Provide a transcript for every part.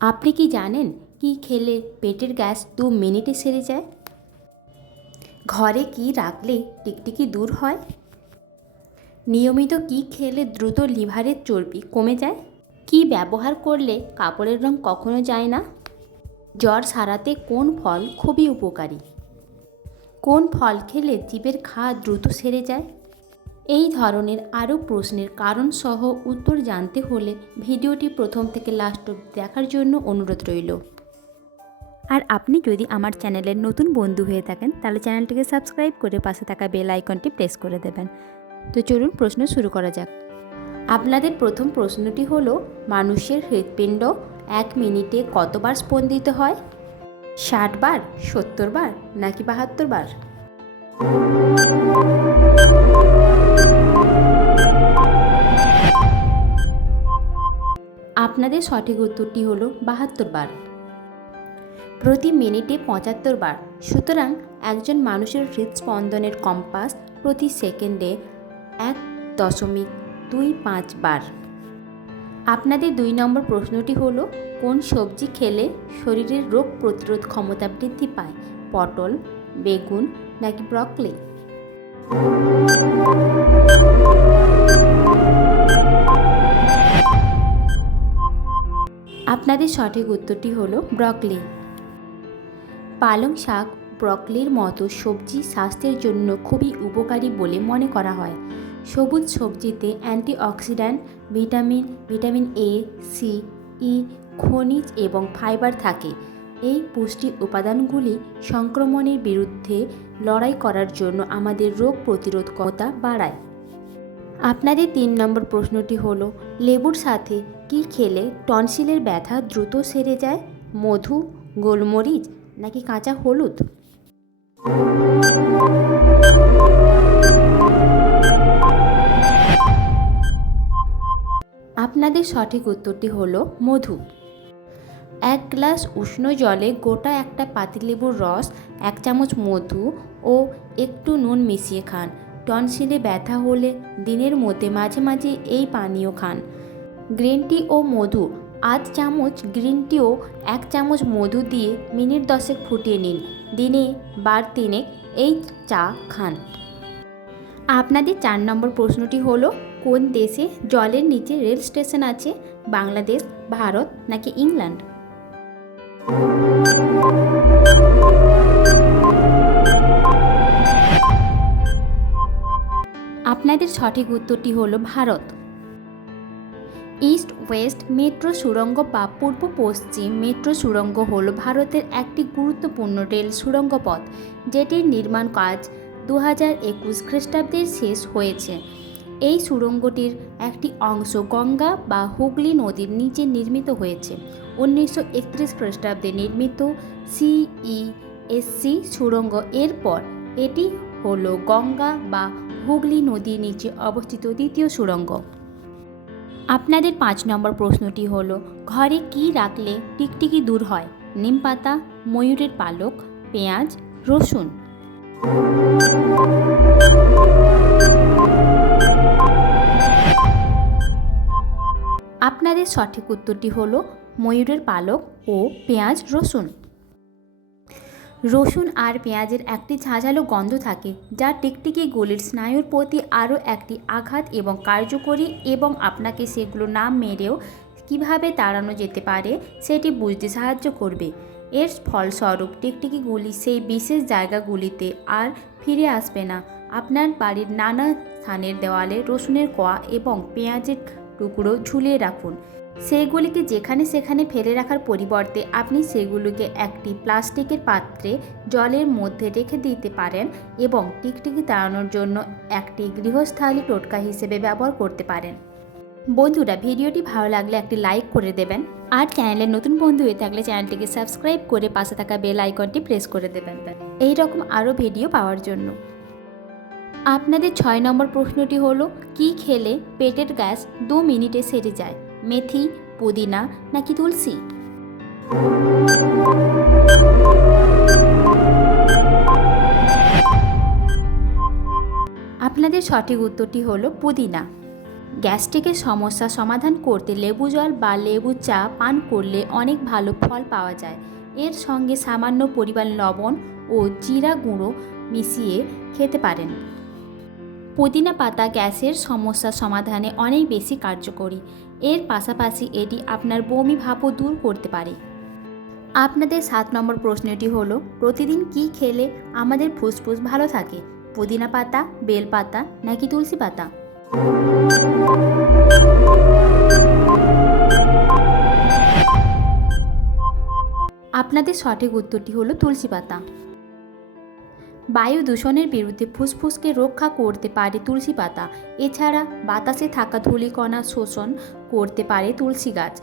আপনি কি জানেন কি খেলে পেটের গ্যাস 2 মিনিটে সেরে যায়? ঘরে কি রাখলে টিকটিকি দূর হয়? নিয়মিত কি খেলে দ্রুত লিভারের চর্বি কমে যায়? কি ব্যবহার করলে কাপড়ের রং কখনো যায় না? জ্বর সারাতে কোন ফল খুবই উপকারী? কোন ফল খেলে জিভের ঘা দ্রুত সেরে যায়? এই ধরনের আরও প্রশ্নের কারণ সহ উত্তর জানতে হলে ভিডিওটি প্রথম থেকে লাস্ট অবধি দেখার জন্য অনুরোধ রইল। আর আপনি যদি আমার চ্যানেলের নতুন বন্ধু হয়ে থাকেন তাহলে চ্যানেলটিকে সাবস্ক্রাইব করে পাশে থাকা বেল আইকনটি প্রেস করে দেবেন। তো চলুন প্রশ্ন শুরু করা যাক। আপনাদের প্রথম প্রশ্নটি হলো, মানুষের হৃৎপিণ্ড 1 মিনিটে কতবার স্পন্দিত হয়? 60 বার, 70 বার নাকি 72 বার? আপনাদের সঠিক উত্তরটি হলো 72 বার। প্রতি মিনিটে 75 বার। সুতরাং একজন মানুষের হৃদস্পন্দনের কম্পাস প্রতি সেকেন্ডে 1.25 বার। আপনাদের 2 নম্বর প্রশ্নটি হলো, কোন সবজি খেলে শরীরের রোগ প্রতিরোধ ক্ষমতা বৃদ্ধি পায়? পটল, বেগুন নাকি ব্রকলি? আপনাদের সঠিক উত্তরটি হলো ব্রকলি। পালং শাক ব্রকলির মতো সবজি স্বাস্থ্যের জন্য খুবই উপকারী বলে মনে করা হয়। সবুজ সবজিতে অ্যান্টিঅক্সিডেন্ট, ভিটামিন এ, সি, ই, খনিজ এবং ফাইবার থাকে। এই পুষ্টি উপাদানগুলি সংক্রমণের বিরুদ্ধে লড়াই করার জন্য আমাদের রোগ প্রতিরোধ ক্ষমতা বাড়ায়। আপনাদের 3 নম্বর প্রশ্নটি হলো, লেবুর সাথে কি খেলে টনসিলের ব্যথা দ্রুত সেরে যায়? মধু, গোলমরিচ নাকি কাঁচা হলুদ? আপনাদের সঠিক উত্তরটি হলো মধু। 1 গ্লাস উষ্ণ জলে গোটা একটা পাতিলেবুর রস, 1 চামচ মধু ও একটু নুন মিশিয়ে খান। টনসিলে ব্যথা হলে দিনের মধ্যে মাঝে মাঝে এই পানীয় খান। গ্রিন টি ও মধু, 8 চামচ গ্রিন টি ও 1 চামচ মধু দিয়ে মিনিট 10 ফুটিয়ে নিন। দিনে বার 3 এই চা খান। আপনাদের 4 নম্বর প্রশ্নটি হলো, কোন দেশে জলের নিচে রেল স্টেশন আছে? বাংলাদেশ, ভারত নাকি ইংল্যান্ড? আপনাদের সঠিক উত্তরটি হলো ভারত। ইস্ট ওয়েস্ট মেট্রো সুড়ঙ্গ বা পূর্ব পশ্চিম মেট্রো সুড়ঙ্গ হল ভারতের একটি গুরুত্বপূর্ণ রেল সুড়ঙ্গ পথ, যেটির নির্মাণ কাজ 2021 খ্রিস্টাব্দে শেষ হয়েছে। এই সুড়ঙ্গটির একটি অংশ গঙ্গা বা হুগলি নদীর নিচে নির্মিত হয়েছে। 1931 খ্রিস্টাব্দে নির্মিত সিইএসসি সুড়ঙ্গ এরপর এটি হলো গঙ্গা বা হুগলি নদীর নিচে অবস্থিত দ্বিতীয় সুড়ঙ্গ। আপনাদের 5 নম্বর প্রশ্নটি হলো, ঘরে কি রাখলে টিকটিকি দূর হয়? নিম পাতা, ময়ূরের পালক, পেঁয়াজ, রসুন? আপনাদের সঠিক উত্তরটি হলো ময়ূরের পালক ও পেঁয়াজ, রসুন। রসুন আর পেঁয়াজের একটি ঝাঁঝালো গন্ধ থাকে, যা টিকটিকিগুলির স্নায়ুর প্রতি আরও একটি আঘাত এবং কার্যকরী, এবং আপনাকে সেগুলো না মেরেও কীভাবে তাড়ানো যেতে পারে সেটি বুঝতে সাহায্য করবে। এর ফলস্বরূপ টিকটিকিগুলি সেই বিশেষ জায়গাগুলিতে আর ফিরে আসবে না। আপনার বাড়ির নানা স্থানের দেওয়ালে রসুনের কোয়া এবং পেঁয়াজের টুকরো ঝুলিয়ে রাখুন। সেগুলিকে যেখানে সেখানে ফেলে রাখার পরিবর্তে আপনি সেগুলিকে একটি প্লাস্টিকের পাত্রে জলের মধ্যে রেখে দিতে পারেন এবং টিকটিকি তাড়ানোর জন্য একটি গৃহস্থালী টোটকা হিসেবে ব্যবহার করতে পারেন। বন্ধুরা, ভিডিওটি ভালো লাগলে একটি লাইক করে দেবেন, আর চ্যানেলের নতুন বন্ধু হয়ে থাকলে চ্যানেলটিকে সাবস্ক্রাইব করে পাশে থাকা বেল আইকনটি প্রেস করে দেবেন এই রকম আরও ভিডিও পাওয়ার জন্য। আপনাদের 6 নম্বর প্রশ্নটি হলো, কি খেলে পেটের গ্যাস 2 মিনিটে সেরে যায়? মেথি, পুদিনা নাকি তুলসী? আপনাদের সঠিক উত্তরটি হলো পুদিনা। গ্যাস্ট্রিকের সমস্যা সমাধান করতে লেবু জল বা লেবু চা পান করলে অনেক ভালো ফল পাওয়া যায়। এর সঙ্গে সামান্য পরিমাণ লবণ ও জিরা গুঁড়ো মিশিয়ে খেতে পারেন। পুদিনা পাতা গ্যাসের সমস্যা সমাধানে অনেক বেশি কার্যকরী। এর পাশাপাশি এটি আপনার বমি ভাবও দূর করতে পারে। আপনাদের 7 নম্বর প্রশ্নটি হলো, প্রতিদিন কি খেলে আমাদের ফুসফুস ভালো থাকে? পুদিনা পাতা, বেল পাতা নাকি তুলসী পাতা? আপনাদের সঠিক উত্তরটি হলো তুলসী পাতা। বায়ু দূষণের বিরুদ্ধে ফুসফুসকে রক্ষা করতে পারে তুলসী পাতা। এছাড়া বাতাসে থাকা ধূলিকণা শোষণ করতে পারে তুলসী গাছ।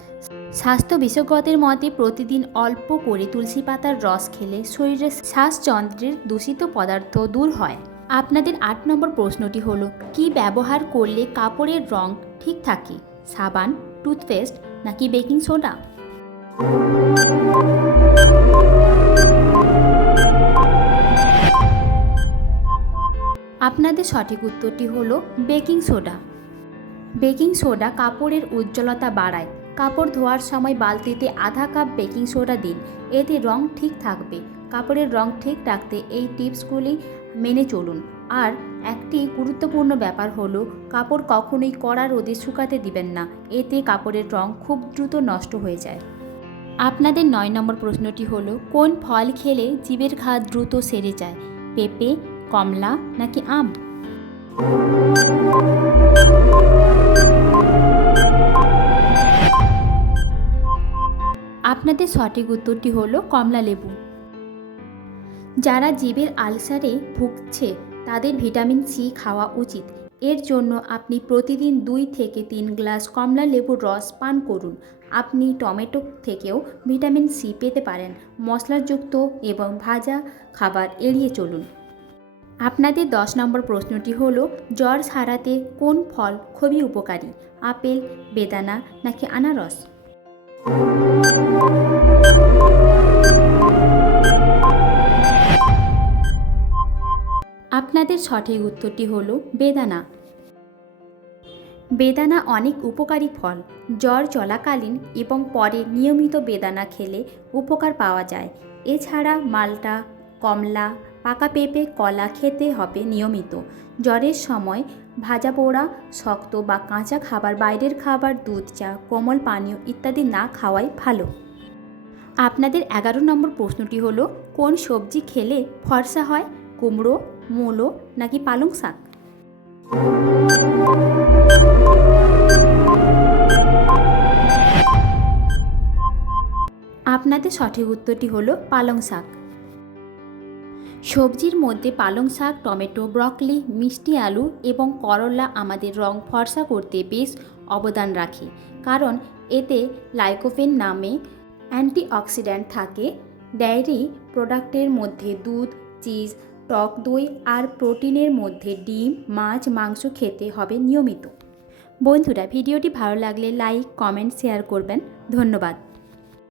স্বাস্থ্য বিশেষজ্ঞদের মতে প্রতিদিন অল্প করে তুলসী পাতার রস খেলে শরীরের শ্বাসযন্ত্রের দূষিত পদার্থ দূর হয়। আপনাদের 8 নম্বর প্রশ্নটি হলো, কি ব্যবহার করলে কাপড়ের রং ঠিক থাকে? সাবান, টুথপেস্ট নাকি বেকিং সোডা? আপনাদের সঠিক উত্তরটি হলো বেকিং সোডা। বেকিং সোডা কাপড়ের উজ্জ্বলতা বাড়ায়। কাপড় ধোয়ার সময় বালতিতে আধা কাপ বেকিং সোডা দিন, এতে রং ঠিক থাকবে। কাপড়ের রং ঠিক রাখতে এই টিপসগুলি মেনে চলুন। আর একটি গুরুত্বপূর্ণ ব্যাপার হলো, কাপড় কখনোই কড়া রোদে শুকাতে দিবেন না, এতে কাপড়ের রং খুব দ্রুত নষ্ট হয়ে যায়। আপনাদের 9 নম্বর প্রশ্নটি হলো, কোন ফল খেলে জিভের ঘা দ্রুত সেরে যায়? পেঁপে, কমলা নাকি আম? আপনাদের সঠিক উত্তরটি হলো কমলা লেবু। যারা জিভের আলসারে ভুগছে তাদের ভিটামিন সি খাওয়া উচিত। এর জন্য আপনি প্রতিদিন 2 থেকে 3 গ্লাস কমলা লেবুর রস পান করুন। আপনি টমেটো থেকেও ভিটামিন সি পেতে পারেন। মশলাযুক্ত এবং ভাজা খাবার এড়িয়ে চলুন। আপনাদের 10 নম্বর প্রশ্নটি হলো, জ্বর সারাতে কোন ফল খুবই উপকারী? আপেল, বেদানা নাকি আনারস? আপনাদের সঠিক উত্তরটি হলো বেদানা। বেদানা অনেক উপকারী ফল। জ্বর চলাকালীন এবং পরে নিয়মিত বেদানা খেলে উপকার পাওয়া যায়। এছাড়া মাল্টা, কমলা, পাকা পেঁপে, কলা খেতে হবে নিয়মিত। জ্বরের সময় ভাজা পোড়া, শক্ত বা কাঁচা খাবার, বাইরের খাবার, দুধ, চা, কোমল পানীয় ইত্যাদি না খাওয়াই ভালো। আপনাদের 11 নম্বর প্রশ্নটি হলো, কোন সবজি খেলে ফর্সা হয়? কুমড়ো, মূলো নাকি পালং শাক? আপনাদের সঠিক উত্তরটি হলো পালং শাক। সবজির মধ্যে পালং শাক, টমেটো, ব্রকলি, মিষ্টি আলু এবং করলা আমাদের রং ফর্সা করতে বেশ অবদান রাখে, কারণ এতে লাইকোপেন নামে অ্যান্টিঅক্সিডেন্ট থাকে। ডেয়ারি প্রোডাক্টের মধ্যে দুধ, চিজ, টক দই আর প্রোটিনের মধ্যে ডিম, মাছ, মাংস খেতে হবে নিয়মিত। বন্ধুরা, ভিডিওটি ভালো লাগলে লাইক, কমেন্ট, শেয়ার করবেন। ধন্যবাদ।